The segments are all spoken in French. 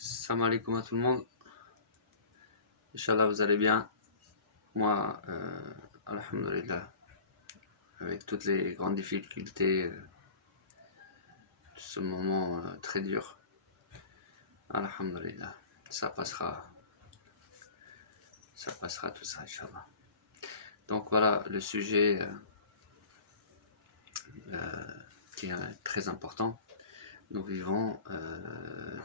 Salam alaikum à tout le monde. Inch'Allah, vous allez bien. Moi, alhamdulillah, avec toutes les grandes difficultés, ce moment très dur, alhamdulillah, ça passera tout ça, Inch'Allah. Donc voilà, le sujet qui est très important. Nous vivons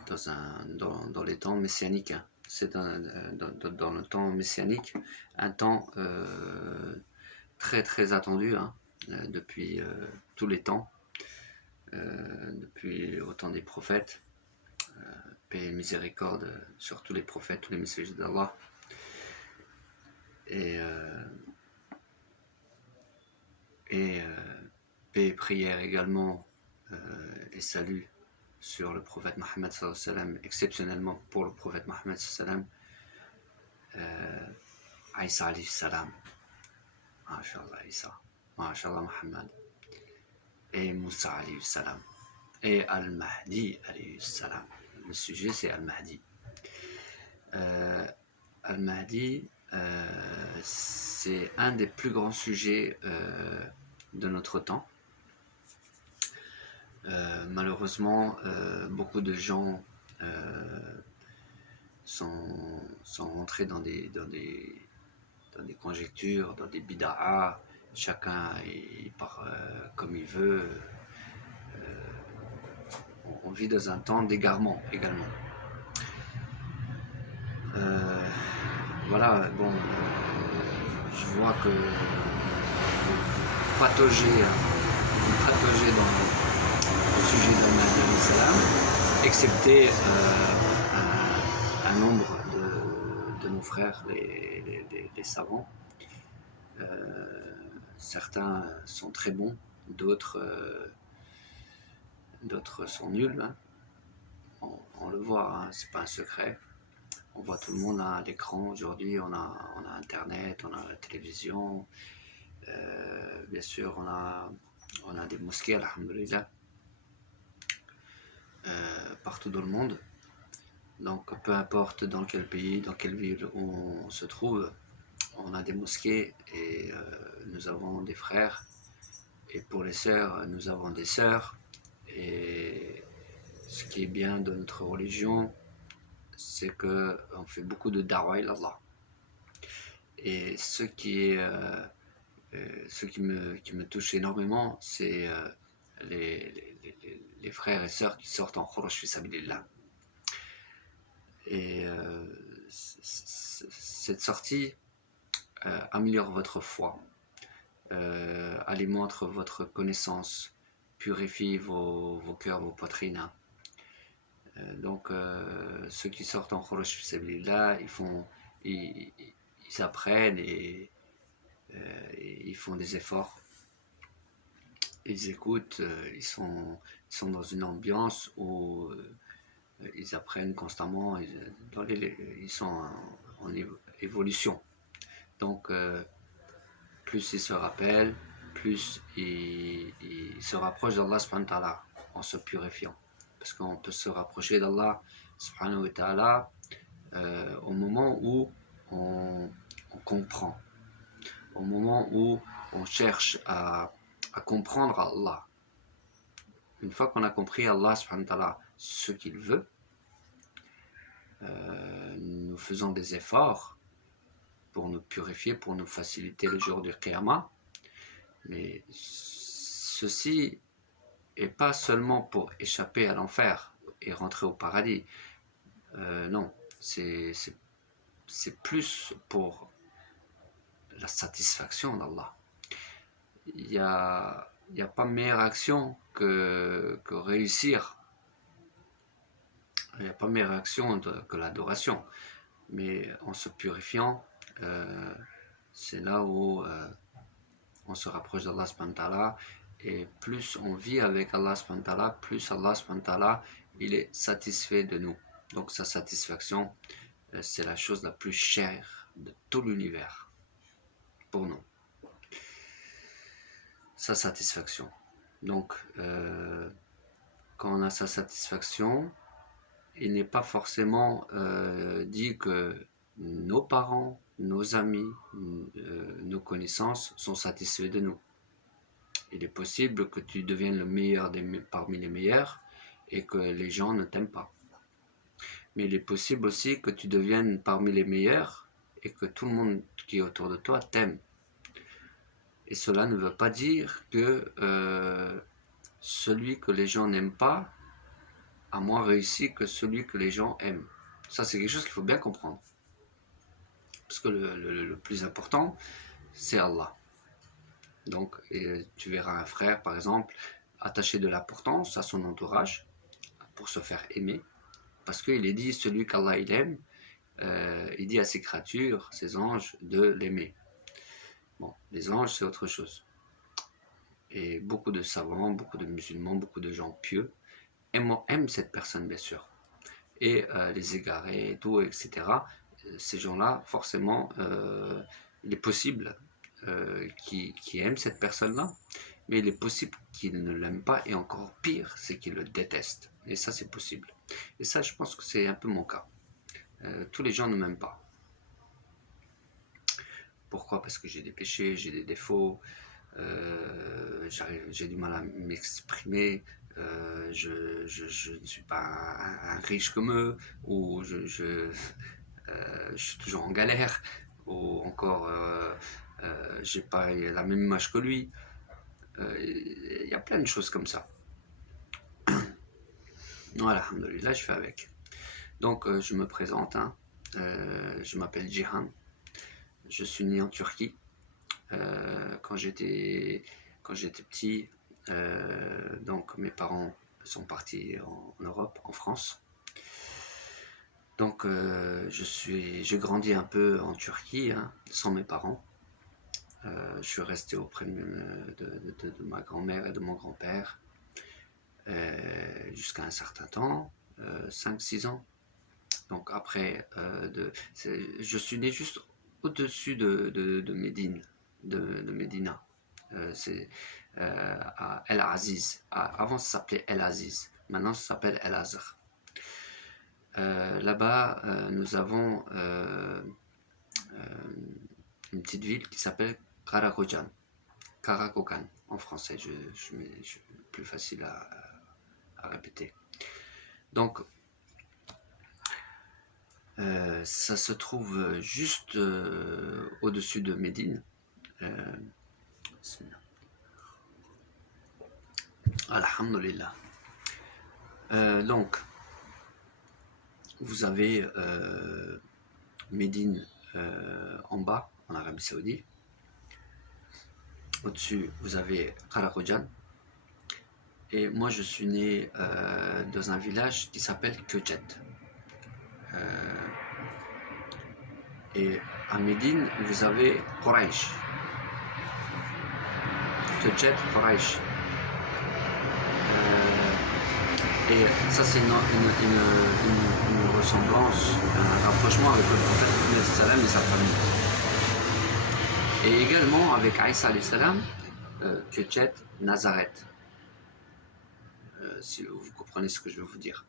dans les temps messianiques. Hein. C'est dans le temps messianique, un temps très très attendu hein, depuis tous les temps, depuis au temps des prophètes. Paix et miséricorde sur tous les prophètes, tous les messagers d'Allah. Et paix et prière également et salut sur le prophète Mohammed sallallahu alayhi wa sallam, exceptionnellement pour le prophète Mohammed sallallahu alayhi wa sallam, Isa alayhi salam, Masha'Allah Isa, Masha'Allah Mohammed, et Moussa alayhi salam, et Al-Mahdi alayhi salam. Le sujet c'est Al-Mahdi. Al-Mahdi, c'est un des plus grands sujets de notre temps. Malheureusement, beaucoup de gens sont rentrés dans des conjectures, dans des bid'ah. Chacun il part comme il veut. On vit dans un temps d'égarement également. Voilà, bon, je vois que vous pataugez dans le sujet de Mahdi salam, excepté un nombre de nos frères, les savants. Certains sont très bons, d'autres sont nuls. Hein. On le voit, hein, c'est pas un secret. On voit tout le monde à l'écran aujourd'hui, on a internet, on a la télévision, bien sûr on a des mosquées, alhamdoulilah, partout dans le monde. Donc peu importe dans quel pays, dans quelle ville on se trouve, on a des mosquées et nous avons des frères. Et pour les sœurs, nous avons des sœurs. Et ce qui est bien de notre religion, c'est qu'on fait beaucoup de da'wa ilallah. Et ce qui me touche énormément, c'est les frères et sœurs qui sortent en khuruj fi sabilillah. Et cette sortie améliore votre foi, alimente votre connaissance, purifie vos cœurs, vos poitrines. Donc ceux qui sortent en khuruj fi sabilillah, ils apprennent et ils font des efforts, ils écoutent, ils sont dans une ambiance où ils apprennent constamment, ils sont en évolution. Donc plus ils se rappellent, plus ils se rapprochent d'Allah subhanahu wa ta'ala en se purifiant. Parce qu'on peut se rapprocher d'Allah subhanahu wa ta'ala au moment où on comprend, au moment où on cherche à comprendre Allah. Une fois qu'on a compris Allah subhanahu wa ta'ala ce qu'il veut, nous faisons des efforts pour nous purifier, pour nous faciliter le jour du Qiyamah. Mais ceci n'est pas seulement pour échapper à l'enfer et rentrer au paradis. Non, c'est plus pour la satisfaction d'Allah. Il n'y a pas meilleure action que réussir. Il n'y a pas meilleure action que l'adoration. Mais en se purifiant, c'est là où on se rapproche d'Allah subhanahu wa ta'ala. Et plus on vit avec Allah subhanahu wa ta'ala, plus Allah subhanahu wa ta'ala, il est satisfait de nous. Donc sa satisfaction, c'est la chose la plus chère de tout l'univers pour nous. Sa satisfaction. Donc quand on a sa satisfaction, il n'est pas forcément dit que nos parents, nos amis, nos connaissances sont satisfaits de nous. Il est possible que tu deviennes le meilleur parmi les meilleurs et que les gens ne t'aiment pas. Mais il est possible aussi que tu deviennes parmi les meilleurs et que tout le monde qui est autour de toi t'aime. Et cela ne veut pas dire que celui que les gens n'aiment pas a moins réussi que celui que les gens aiment. Ça, c'est quelque chose qu'il faut bien comprendre. Parce que le plus important, c'est Allah. Donc, tu verras un frère, par exemple, attacher de l'importance à son entourage pour se faire aimer. Parce qu'il est dit, celui qu'Allah il aime, il dit à ses créatures, ses anges, de l'aimer. Bon, les anges, c'est autre chose. Et beaucoup de savants, beaucoup de musulmans, beaucoup de gens pieux aiment cette personne, bien sûr. Et les égarés et tout, etc. Ces gens-là, forcément, il est possible qu'ils aiment cette personne-là, mais il est possible qu'ils ne l'aiment pas, et encore pire, c'est qu'ils le détestent. Et ça, c'est possible. Et ça, je pense que c'est un peu mon cas. Tous les gens ne m'aiment pas. Pourquoi? Parce que j'ai des péchés, j'ai des défauts, j'ai du mal à m'exprimer, je ne suis pas un riche comme eux, ou je suis toujours en galère, ou encore j'ai pas la même image que lui. Il y a plein de choses comme ça. Voilà, alhamdoulilah, je fais avec. Donc je me présente, hein. Je m'appelle Jihan, je suis né en Turquie. Quand j'étais petit, donc mes parents sont partis en Europe, en France. Donc j'ai grandi un peu en Turquie, hein, sans mes parents. Je suis resté auprès de ma grand-mère et de mon grand-père jusqu'à un certain temps, 5-6 ans. Donc après, je suis né juste au-dessus de Médine, de Médina. C'est à El Aziz. Avant ça s'appelait El Aziz, maintenant ça s'appelle El Azr. Là-bas, nous avons une petite ville qui s'appelle Karakocan en français, plus facile à répéter. Donc, ça se trouve juste au-dessus de Médine. Alhamdulillah. Donc, vous avez Médine en bas, en Arabie Saoudite. Au-dessus, vous avez Karakocan. Et moi, je suis né dans un village qui s'appelle Köcet. Et à Médine, vous avez Quraysh. Köcet, Quraysh. Et ça, c'est une ressemblance, un rapprochement avec le prophète Mohammed sallam et sa famille. Et également avec Aïssa alayhi salam, Köcet, Nazareth. Si vous comprenez ce que je veux vous dire.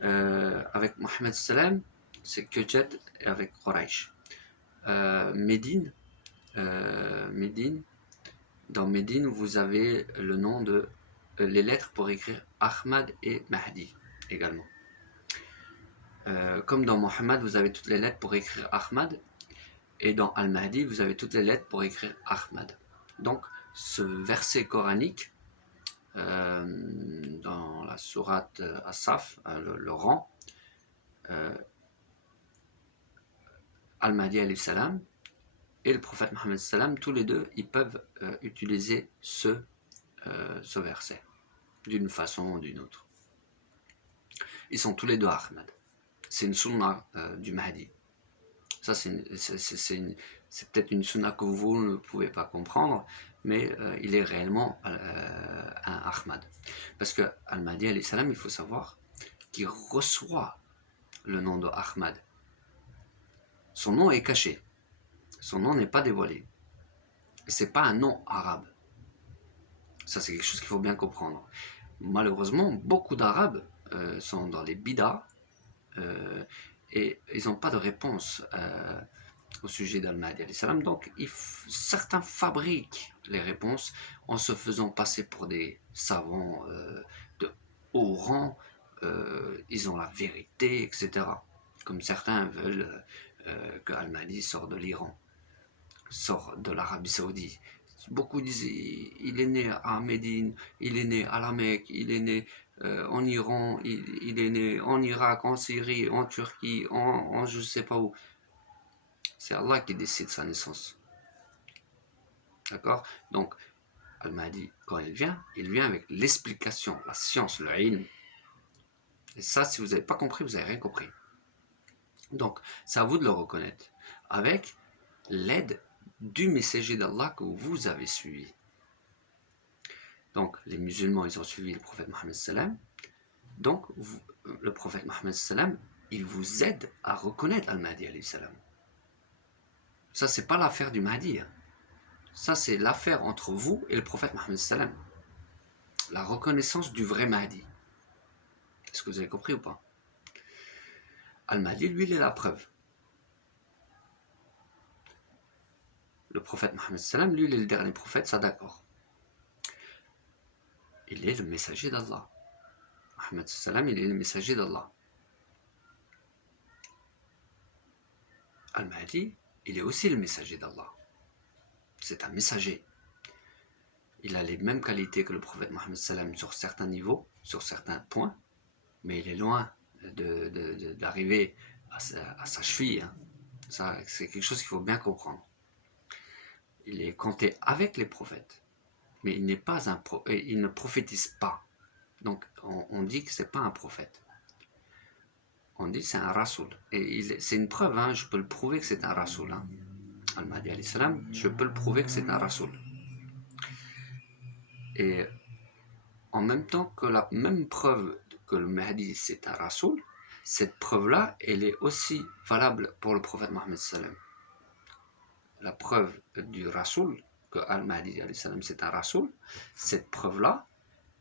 Avec Mohammed sallam, c'est Köcet et avec Quraysh. Médine, dans Médine, vous avez le nom de les lettres pour écrire Ahmad et Mahdi également. Comme dans Mohammed, vous avez toutes les lettres pour écrire Ahmad, et dans Al-Mahdi, vous avez toutes les lettres pour écrire Ahmad. Donc, ce verset coranique, dans la sourate As-Saf, le rang, Al-Mahdi alayhi salam et le prophète Mohammed salam, tous les deux, ils peuvent utiliser ce verset d'une façon ou d'une autre. Ils sont tous les deux Ahmad. C'est une sunna du Mahdi. Ça, c'est peut-être une sunna que vous ne pouvez pas comprendre, mais il est réellement un Ahmad. Parce que Al-Mahdi alayhi salam, il faut savoir qu'il reçoit le nom de Ahmad. Son nom est caché. Son nom n'est pas dévoilé. Et ce n'est pas un nom arabe. Ça, c'est quelque chose qu'il faut bien comprendre. Malheureusement, beaucoup d'Arabes sont dans les bidas et ils n'ont pas de réponse au sujet d'Al-Mahdi alayhi salam. Donc certains fabriquent les réponses en se faisant passer pour des savants de haut rang, ils ont la vérité, etc. Comme certains veulent que Al-Mahdi sorte de l'Iran, sort de l'Arabie Saoudite. Beaucoup disent il est né à Médine, il est né à la Mecque, il est né en Iran, il est né en Irak, en Syrie, en Turquie, en je ne sais pas où. C'est Allah qui décide sa naissance. D'accord? Donc, Al-Mahdi, quand il vient avec l'explication, la science, le ilm. Et ça, si vous n'avez pas compris, vous n'avez rien compris. Donc, c'est à vous de le reconnaître. Avec l'aide du messager d'Allah que vous avez suivi. Donc, les musulmans, ils ont suivi le prophète Mohammed sallam. Donc, le prophète Mohammed sallam, il vous aide à reconnaître Al-Mahdi alayhi salam. Ça, c'est pas l'affaire du Mahdi. Ça, c'est l'affaire entre vous et le prophète Mohammed sallam. La reconnaissance du vrai Mahdi. Est-ce que vous avez compris ou pas? Al-Mahdi, lui, il est la preuve. Le prophète Mohammed sallam, lui, il est le dernier prophète, ça d'accord. Il est le messager d'Allah. Mohammed sallam, il est le messager d'Allah. Al-Mahdi, il est aussi le messager d'Allah. C'est un messager. Il a les mêmes qualités que le prophète Mohammed sallam sur certains niveaux, sur certains points, mais il est loin d'arriver à sa cheville. Hein. Ça, c'est quelque chose qu'il faut bien comprendre. Il est compté avec les prophètes, mais il n'est pas il ne prophétise pas. Donc on dit que c'est pas un prophète. On dit que c'est un rasoul. Et c'est une preuve, hein, je peux le prouver que c'est un rasoul. Hein. Al-Mahdi alayhi salam, je peux le prouver que c'est un rasoul. Et en même temps que la même preuve que le Mahdi c'est un rasoul, cette preuve-là, elle est aussi valable pour le prophète Mohammed sallam. La preuve du rasoul, que Al-Mahdi c'est un rasoul, cette preuve-là,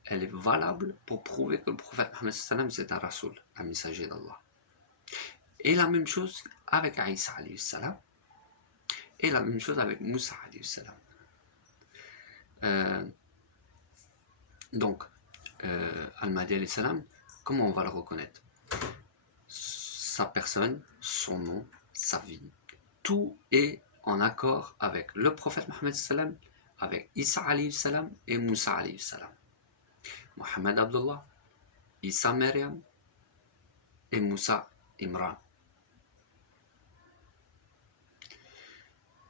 elle est valable pour prouver que le prophète Mohammed sallam c'est un rasoul, un messager d'Allah. Et la même chose avec Isa alayhi salam, et la même chose avec Moussa alayhi salam. Donc, Al-Mahdi alayhi salam, comment on va le reconnaître? Sa personne, son nom, sa vie. Tout est en accord avec le prophète Mohammed sallam, avec Isa alayhi salam et Moussa alayhi salam. Mohammed Abdullah, Isa Maryam et Moussa Imran.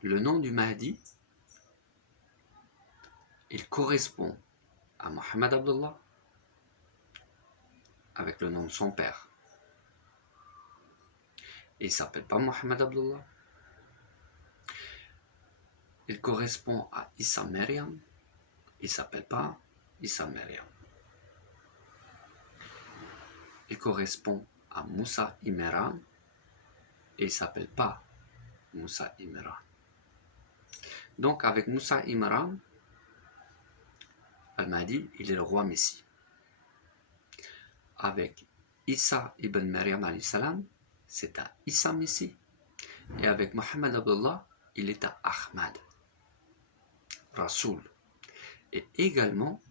Le nom du Mahdi, il correspond à Mohammed Abdullah avec le nom de son père. Il ne s'appelle pas Mohammed Abdullah. Il correspond à Isa Maryam. Il ne s'appelle pas Isa Maryam. Il correspond à Moussa Imran. Et il ne s'appelle pas Moussa Imran. Donc avec Moussa Imran, Al-Mahdi, il est le roi Messie. Avec Isa ibn Maryam alayhi salam, c'est un Isa Messie. Et avec Mohammed Abdullah, il est un Ahmad, Rasoul. Et également,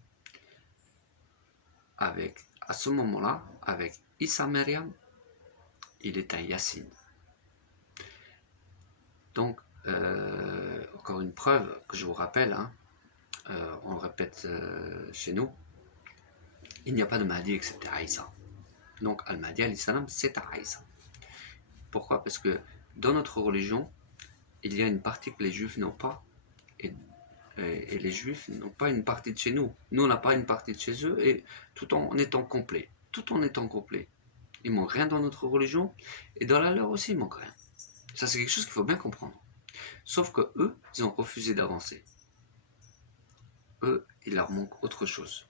à ce moment-là, avec Isa Maryam, il est un Yassine. Donc, encore une preuve que je vous rappelle, hein, on le répète chez nous, il n'y a pas de Mahdi excepté Aïssa. Donc Al-Mahdi alayhi salam, c'est à Aïssa. Pourquoi? Parce que dans notre religion, il y a une partie que les juifs n'ont pas, et les juifs n'ont pas une partie de chez nous. Nous, on n'a pas une partie de chez eux, et tout en étant complet. Tout en étant complet. Il ne manque rien dans notre religion, et dans la leur aussi, il ne manque rien. Ça, c'est quelque chose qu'il faut bien comprendre. Sauf que eux, ils ont refusé d'avancer. Eux, il leur manque autre chose.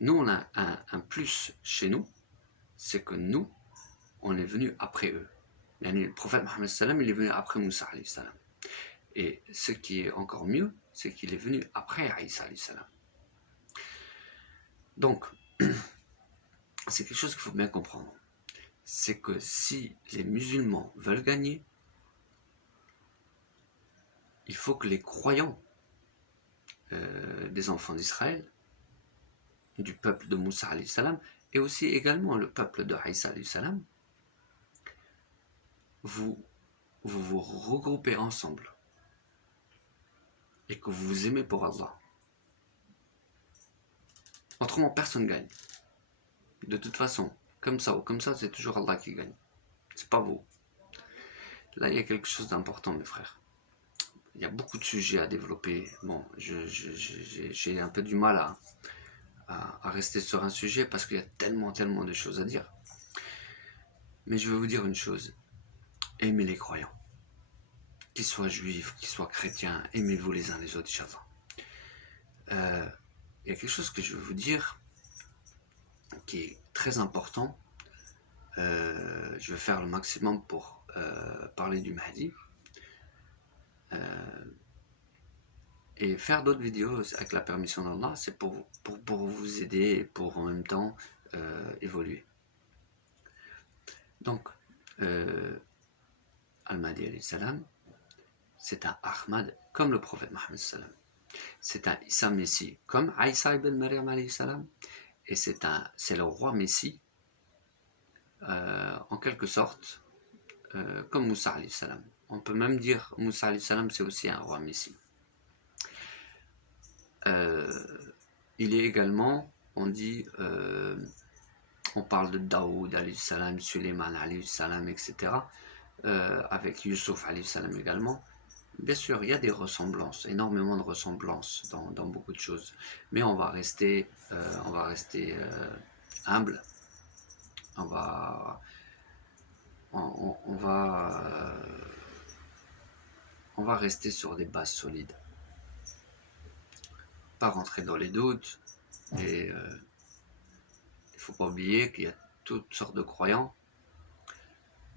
Nous, on a un plus chez nous, c'est que nous, on est venu après eux. Le prophète Mohammed sallam, il est venu après Moussa alayhi salam. Et ce qui est encore mieux, c'est qu'il est venu après Isa alayhi salam. Donc, c'est quelque chose qu'il faut bien comprendre. C'est que si les musulmans veulent gagner, il faut que les croyants des enfants d'Israël, du peuple de Moussa alayhi salam, et aussi également le peuple de Isa alayhi salam, vous vous regroupez ensemble et que vous vous aimez pour Allah. Autrement, personne ne gagne. De toute façon, comme ça ou comme ça, c'est toujours Allah qui gagne. C'est pas vous. Là, il y a quelque chose d'important, mes frères. Il y a beaucoup de sujets à développer. Bon, j'ai un peu du mal à rester sur un sujet parce qu'il y a tellement de choses à dire. Mais je vais vous dire une chose. Aimez les croyants. Qu'ils soient juifs, qu'ils soient chrétiens, aimez-vous les uns les autres, Inch'Allah. Il y a quelque chose que je veux vous dire qui est très important. Je vais faire le maximum pour parler du Mahdi. Et faire d'autres vidéos avec la permission d'Allah, c'est pour vous aider et pour en même temps évoluer. Donc, Al-Mahdi alayhi salam, c'est un Ahmad comme le prophète Mohammed salam. C'est un Issa Messie comme Isa ibn Maryam alayhi salam. Et c'est le roi Messie, en quelque sorte, comme Moussa alayhi salam. On peut même dire Moussa alayhi salam, c'est aussi un roi Messie. Il est également, on parle de Daoud alayhi salam, Suleiman alayhi salam, etc. Avec Youssouf alayhi salam également. Bien sûr, il y a des ressemblances, énormément de ressemblances dans beaucoup de choses. Mais on va rester humble. On va rester sur des bases solides. Pas rentrer dans les doutes. Et il ne faut pas oublier qu'il y a toutes sortes de croyants.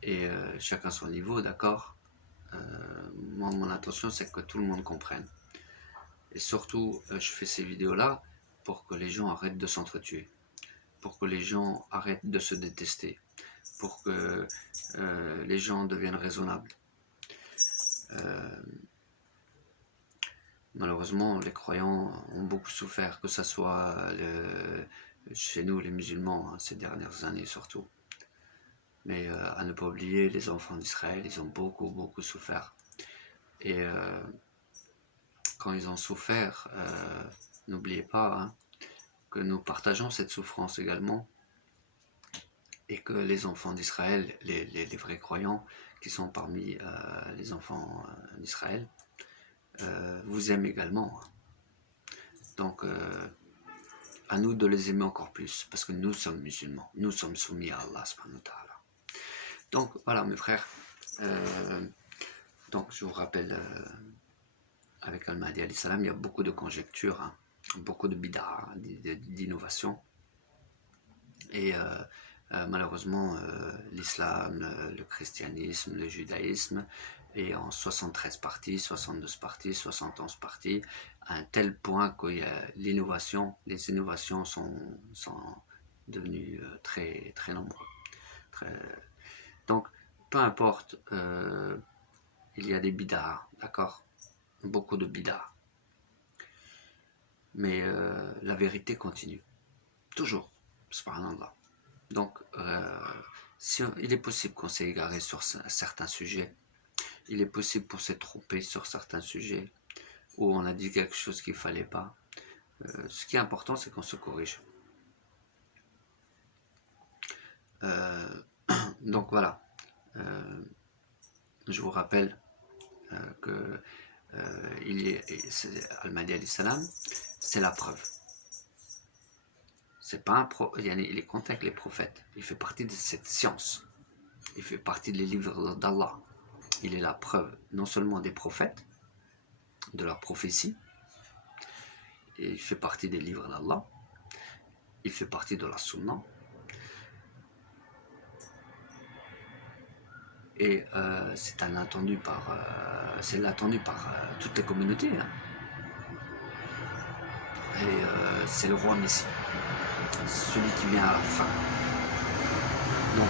Et chacun son niveau, d'accord. Moi, mon intention, c'est que tout le monde comprenne. Et surtout, je fais ces vidéos-là pour que les gens arrêtent de s'entretuer. Pour que les gens arrêtent de se détester. Pour que les gens deviennent raisonnables. Malheureusement, les croyants ont beaucoup souffert, que ce soit chez nous, les musulmans, ces dernières années surtout. Mais à ne pas oublier, les enfants d'Israël, ils ont beaucoup souffert. Et quand ils ont souffert, n'oubliez pas que nous partageons cette souffrance également. Et que les enfants d'Israël, les vrais croyants, qui sont parmi les enfants d'Israël, vous aiment également. Donc, à nous de les aimer encore plus, parce que nous sommes musulmans, nous sommes soumis à Allah subhanahu wa ta'ala. Donc, voilà mes frères, donc je vous rappelle, avec Al-Mahdi alayhi salam, il y a beaucoup de conjectures, beaucoup de bid'a, d'innovations, et malheureusement, l'islam, le christianisme, le judaïsme est en 73 parties, 72 parties, 71 parties, à un tel point que les innovations sont devenues très nombreuses. Donc, peu importe, il y a des bid'ah, d'accord, beaucoup de bid'ah. Mais la vérité continue, toujours, subhanallah. Donc, il est possible qu'on s'est égaré sur certains sujets, il est possible qu'on s'est trompé sur certains sujets, où on a dit quelque chose qu'il ne fallait pas. Ce qui est important, c'est qu'on se corrige. Donc voilà, je vous rappelle que Al-Mahdi alayhi salam, c'est la preuve. C'est pas il est content avec les prophètes. Il fait partie de cette science. Il fait partie des livres d'Allah. Il est la preuve non seulement des prophètes, de leur prophétie, et il fait partie des livres d'Allah. Il fait partie de la Sunna. Et c'est l'attendu par toutes les communautés. Et c'est le roi Messie. celui qui vient à la fin. Donc,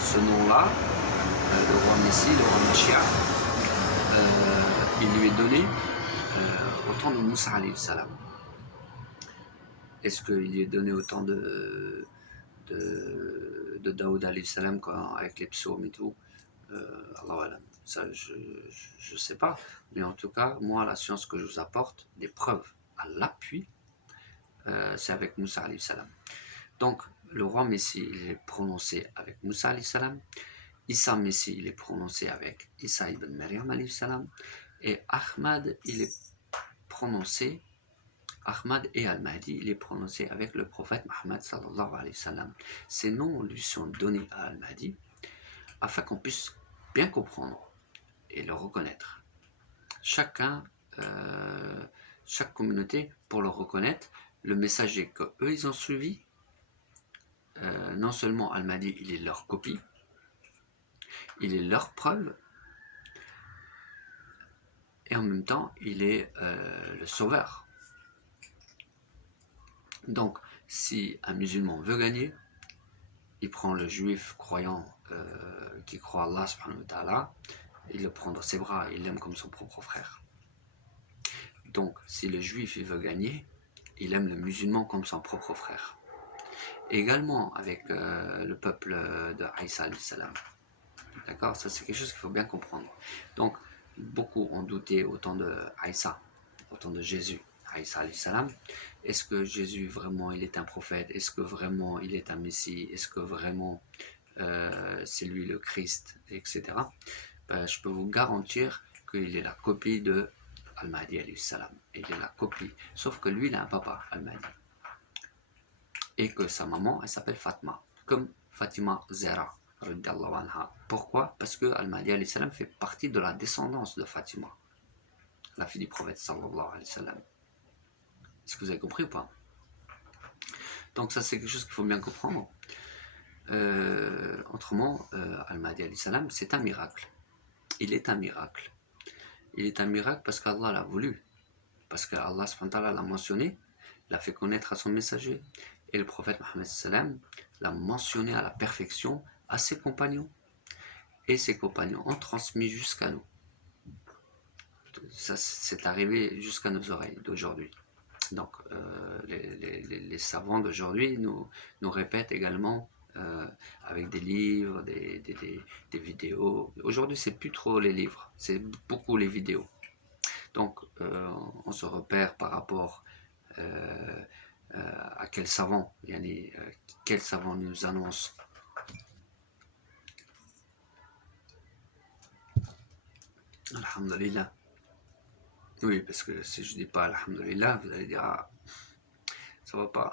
ce nom-là, le roi Messie, le roi Mashiach, il lui est donné au temps de Moussa alayhi salam. Est-ce qu'il lui est donné au temps de Daoud alayhi salam avec les psaumes et tout? Alors voilà, ça je sais pas. Mais en tout cas, moi, la science que je vous apporte, des preuves à l'appui, c'est avec Moussa alayhi salam. Donc, le roi Messie, il est prononcé avec Moussa alayhi salam. Issa Messie, il est prononcé avec Issa ibn Maryam alayhi salam. Et Ahmad, il est prononcé, Ahmad et Al-Mahdi, il est prononcé avec le prophète Mohammed sallallahu alayhi wa sallam. Ces noms lui sont donnés à Al-Mahdi afin qu'on puisse bien comprendre et le reconnaître. Chaque communauté, pour le reconnaître, le messager qu'eux ils ont suivi, non seulement Al-Mahdi, il est leur copie, il est leur preuve, et en même temps, il est le sauveur. Donc, si un musulman veut gagner, il prend le juif croyant qui croit à Allah subhanahu wa ta'ala, il le prend dans ses bras, il l'aime comme son propre frère. Donc, si le juif il veut gagner, il aime le musulman comme son propre frère. Également avec le peuple de Isa alayhi salam. D'accord? Ça c'est quelque chose qu'il faut bien comprendre. Donc, beaucoup ont douté au temps de Isa, au temps de Jésus, Isa alayhi salam. Est-ce que Jésus vraiment il est un prophète? Est-ce que vraiment il est un messie? Est-ce que vraiment c'est lui le Christ, etc. Je peux vous garantir qu'il est la copie de Al-Mahdi alayhi salam. Il est la copie, sauf que lui il a un papa, Al-Mahdi, et que sa maman elle s'appelle Fatma, comme Fatima Zahra. Pourquoi? Parce que Al-Mahdi alayhi salam fait partie de la descendance de Fatima, la fille du prophète sallallahu alayhi wa sallam. Est-ce que vous avez compris ou pas? Donc ça c'est quelque chose qu'il faut bien comprendre. Autrement, Al-Mahdi alayhi salam c'est un miracle. Il est un miracle. Il est un miracle parce qu'Allah l'a voulu. Parce qu'Allah subhanahu wa ta'ala l'a mentionné, l'a fait connaître à son messager. Et le prophète Mohammed sallam l'a mentionné à la perfection à ses compagnons. Et ses compagnons ont transmis jusqu'à nous. Ça c'est arrivé jusqu'à nos oreilles d'aujourd'hui. Donc les savants d'aujourd'hui nous répètent également avec des livres, des vidéos. Aujourd'hui c'est plus trop les livres, c'est beaucoup les vidéos. Donc on se repère par rapport à quel savant, quel savant nous annonce. Alhamdulillah. Oui, parce que si je dis pas Alhamdulillah, vous allez dire ah, ça va pas.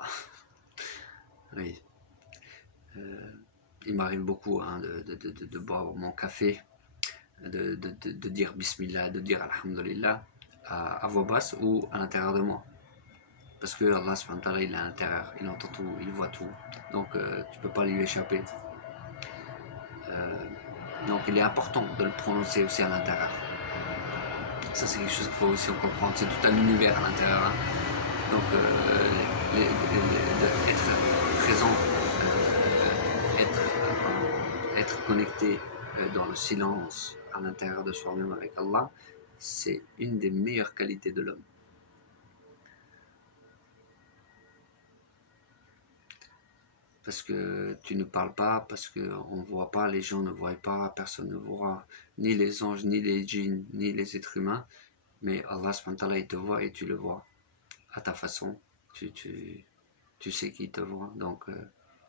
Oui. Il m'arrive beaucoup de boire mon café, de dire Bismillah, de dire Alhamdulillah à voix basse ou à l'intérieur de moi. Parce que Allah subhanahu wa ta'ala il est à l'intérieur, il entend tout, il voit tout. Donc tu peux pas lui échapper. Donc il est important de le prononcer aussi à l'intérieur. Ça c'est quelque chose qu'il faut aussi comprendre, c'est tout un univers à l'intérieur. Hein. Donc être présent, être connecté dans le silence à l'intérieur de soi-même avec Allah, c'est une des meilleures qualités de l'homme. Parce que tu ne parles pas, parce qu'on ne voit pas, les gens ne voient pas, personne ne voit, ni les anges, ni les djinns, ni les êtres humains, mais Allah subhanahu wa ta'ala il te voit et tu le vois à ta façon, tu sais qu'il te voit, donc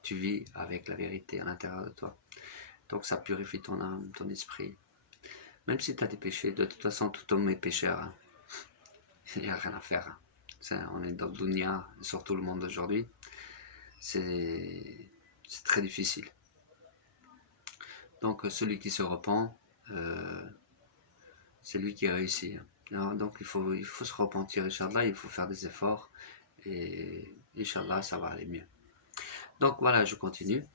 tu vis avec la vérité à l'intérieur de toi. Donc ça purifie ton âme, ton esprit. Même si tu as des péchés, de toute façon tout homme est pécheur, hein. Il n'y a rien à faire. Hein. On est dans le dunya, surtout le monde d'aujourd'hui. C'est très difficile. Donc celui qui se repent, c'est lui qui réussit. Alors, donc il faut se repentir, Inch'Allah, il faut faire des efforts et Inch'Allah ça va aller mieux. Donc voilà, je continue.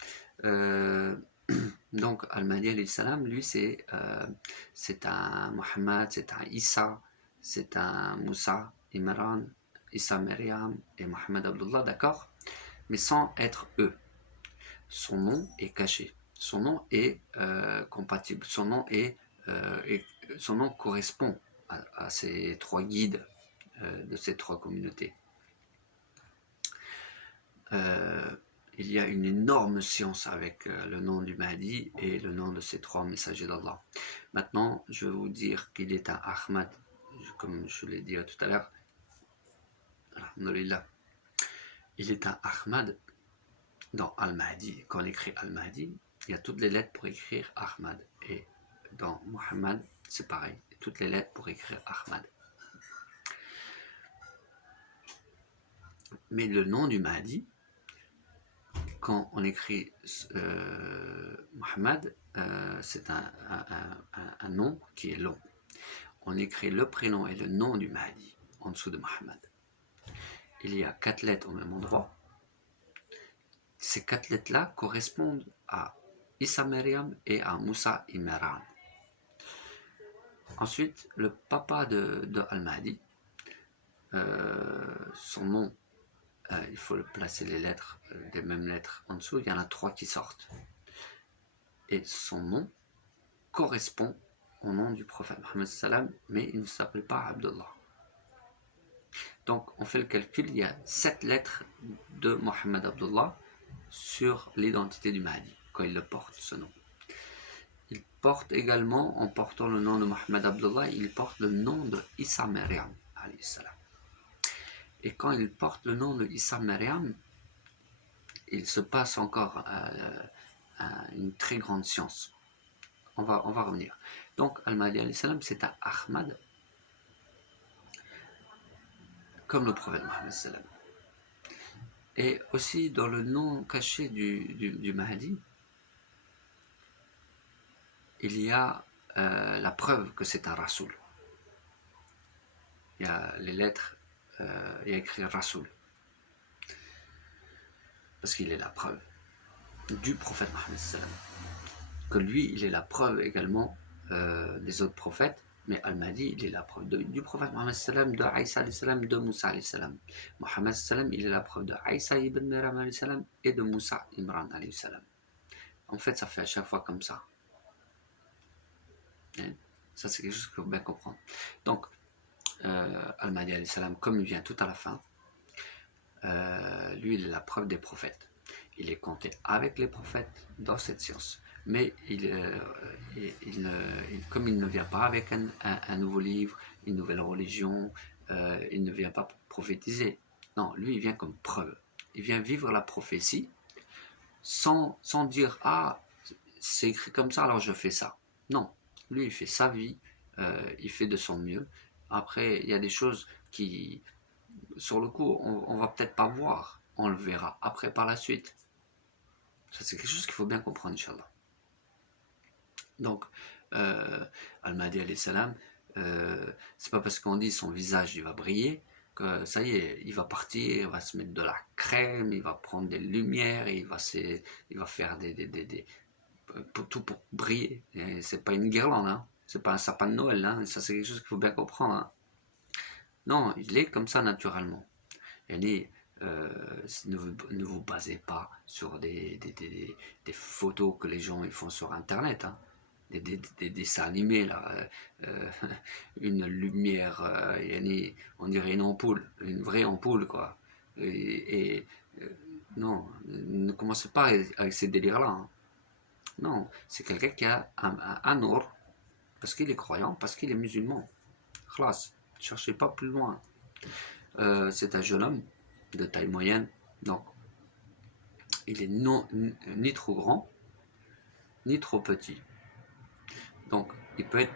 Donc Al-Mahdi alayhi salam, lui c'est un Mohammed, c'est un Issa, c'est un Moussa, Imran, Issa Maryam et Mohammed Abdullah, d'accord? mais sans être eux. Son nom est caché. Son nom est compatible. Son nom correspond à ces trois guides de ces trois communautés. Il y a une énorme science avec le nom du Mahdi et le nom de ces trois messagers d'Allah. Maintenant, je vais vous dire qu'il est un Ahmad, comme je l'ai dit tout à l'heure. Alhamdulillah. Il est un Ahmad dans Al-Mahdi. Quand on écrit Al-Mahdi, il y a toutes les lettres pour écrire Ahmad. Et dans Muhammad, c'est pareil. Toutes les lettres pour écrire Ahmad. Mais le nom du Mahdi, quand on écrit Muhammad, c'est un nom qui est long. On écrit le prénom et le nom du Mahdi en dessous de Muhammad. Il y a 4 lettres au même endroit. Ces 4 lettres-là correspondent à Issa Maryam et à Moussa Imran. Ensuite, le papa de Al-Mahdi, son nom, il faut placer les lettres, les mêmes lettres en dessous, il y en a 3 qui sortent. Et son nom correspond au nom du prophète Mohammed sallam, mais il ne s'appelle pas Abdullah. Donc on fait le calcul, il y a 7 lettres de Mohammed Abdullah sur l'identité du Mahdi, quand il le porte, ce nom. Il porte également, en portant le nom de Mohammed Abdullah, il porte le nom de Issa Maryam, alayhi salam. Et quand il porte le nom de Issa Maryam, il se passe encore une très grande science. On va revenir. Donc, Al-Mahdi alayhi salam, c'est un Ahmad, comme le prophète Mohammed sallam. Et aussi, dans le nom caché du Mahdi, il y a la preuve que c'est un Rasoul. Il y a les lettres, il y a écrit Rasoul. Parce qu'il est la preuve du prophète Mohammed sallam. Que lui, il est la preuve également des autres prophètes, mais Al-Mahdi, il est la preuve du prophète Mohammed sallam, de Aïssa alayhi salam, de Moussa alayhi salam. Mohammed sallam, il est la preuve de Aïssa ibn Maryam alayhi salam et de Moussa Imran alayhi salam. En fait, ça fait à chaque fois comme ça. Et ça, c'est quelque chose qu'il faut bien comprendre. Donc, Al-Mahdi alayhi salam, comme il vient tout à la fin, lui, il est la preuve des prophètes. Il est compté avec les prophètes dans cette science. Mais comme il ne vient pas avec un nouveau livre, une nouvelle religion, il ne vient pas prophétiser. Non, lui, il vient comme preuve. Il vient vivre la prophétie sans dire « Ah, c'est écrit comme ça, alors je fais ça ». Non, lui, il fait sa vie, il fait de son mieux. Après, il y a des choses qui, sur le coup, on va peut-être pas voir. On le verra après par la suite. Ça, c'est quelque chose qu'il faut bien comprendre, Inch'Allah. Donc, Al-Mahdi alayhi salam, c'est pas parce qu'on dit son visage il va briller que ça y est, il va partir, il va se mettre de la crème, il va prendre des lumières, il va faire tout pour briller. Et c'est pas une guirlande, hein, c'est pas un sapin de Noël, hein, ça c'est quelque chose qu'il faut bien comprendre. Hein. Non, il est comme ça naturellement. Ne vous basez pas sur des photos que les gens ils font sur internet, hein. Des dessins animés là, une lumière, on dirait une ampoule, une vraie ampoule quoi. Non, ne commencez pas avec ces délires là. Hein. Non, c'est quelqu'un qui a un or, parce qu'il est croyant, parce qu'il est musulman. Khlas, ne cherchez pas plus loin. C'est un jeune homme de taille moyenne, donc il est ni trop grand, ni trop petit. Donc il peut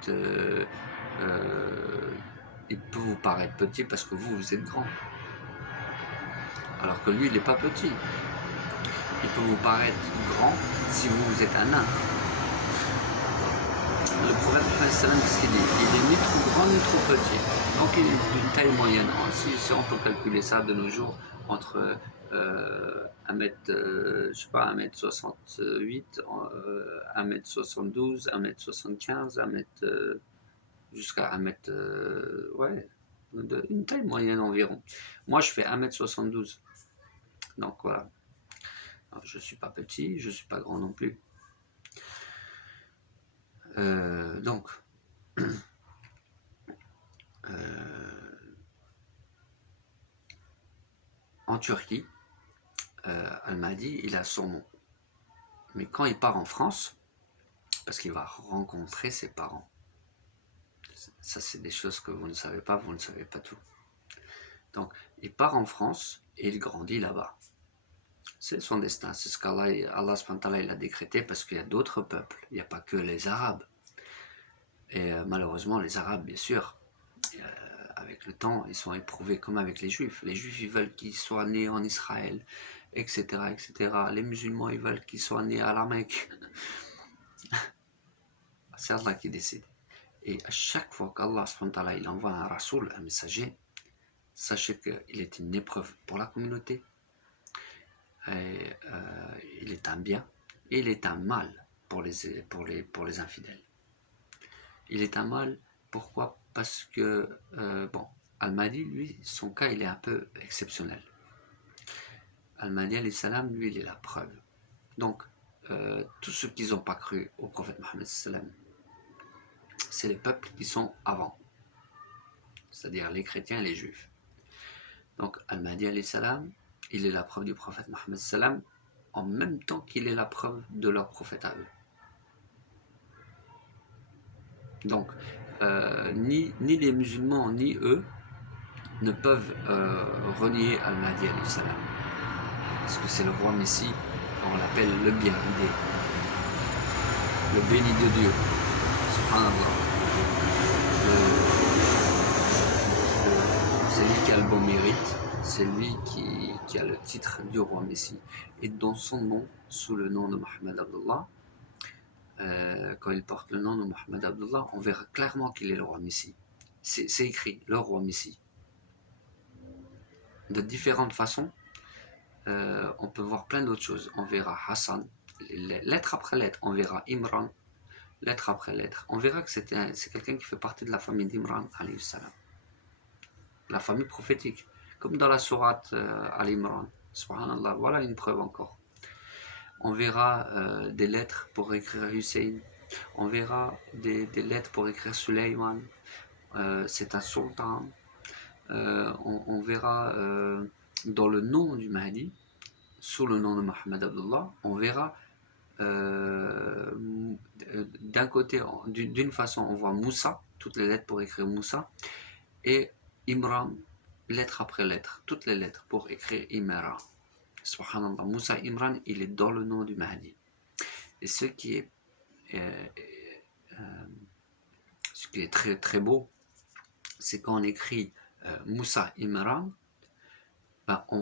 vous paraître petit parce que vous êtes grand. Alors que lui, il n'est pas petit. Il peut vous paraître grand si vous êtes un nain. Le prophète Mohammed, qu'est-ce qu'il dit ? Il est ni trop grand ni trop petit. Donc il est d'une taille moyenne. Si on peut calculer ça de nos jours, entre 1m68, 1m72, 1m75, jusqu'à 1m... ouais, une taille moyenne environ. Moi je fais 1m72. Donc voilà. Alors, je ne suis pas petit, je ne suis pas grand non plus. Donc, en Turquie, Al-Mahdi, il a son nom. Mais quand il part en France, parce qu'il va rencontrer ses parents, ça c'est des choses que vous ne savez pas tout. Donc, il part en France et il grandit là-bas. C'est son destin, c'est ce qu'Allah il a décrété, parce qu'il y a d'autres peuples, il n'y a pas que les Arabes. Et malheureusement, les Arabes, bien sûr, avec le temps, ils sont éprouvés comme avec les Juifs. Les Juifs, ils veulent qu'ils soient nés en Israël, etc., etc. Les musulmans, ils veulent qu'ils soient nés à la Mecque. C'est Allah qui décide. Et à chaque fois qu'Allah il envoie un rasoul, un messager, sachez qu'il est une épreuve pour la communauté. Et, il est un bien et il est un mal pour les infidèles. Il est un mal, pourquoi? Parce que, bon, Al-Mahdi, lui, son cas, il est un peu exceptionnel. Al-Mahdi, alayhi salam, lui, il est la preuve. Donc, tous ceux qui n'ont pas cru au prophète Mohammed, c'est les peuples qui sont avant, c'est-à-dire les chrétiens et les juifs. Donc, Al-Mahdi, alayhi salam, il est la preuve du prophète Mohammed, en même temps qu'il est la preuve de leur prophète à eux. Donc, ni les musulmans, ni eux, ne peuvent renier Al-Mahdi alayhi salam. Parce que c'est le roi Messie, on l'appelle le bien guidé, le béni de Dieu. Subhanallah. C'est lui qui a le bon mérite, c'est lui qui a le titre du roi Messie. Et dans son nom, sous le nom de Mohammed Abdullah, quand il porte le nom de Mohammed Abdullah, on verra clairement qu'il est le roi Messie. C'est écrit, le roi Messie. De différentes façons, on peut voir plein d'autres choses. On verra Hassan, lettre après lettre. On verra Imran, lettre après lettre. On verra que c'est quelqu'un qui fait partie de la famille d'Imran, alayhi salam. La famille prophétique. Comme dans la sourate Al-Imran. Subhanallah, voilà une preuve encore. On verra des lettres pour écrire Hussein. On verra des lettres pour écrire Suleiman. C'est un sultan. On verra dans le nom du Mahdi, sous le nom de Mohammed Abdullah, on verra d'un côté, d'une façon, on voit Moussa, toutes les lettres pour écrire Moussa, et Imran, lettre après lettre, toutes les lettres pour écrire Imran. Subhanallah, Moussa Imran, il est dans le nom du Mahdi. Et ce qui est très très beau, c'est quand on écrit Moussa Imran, ben on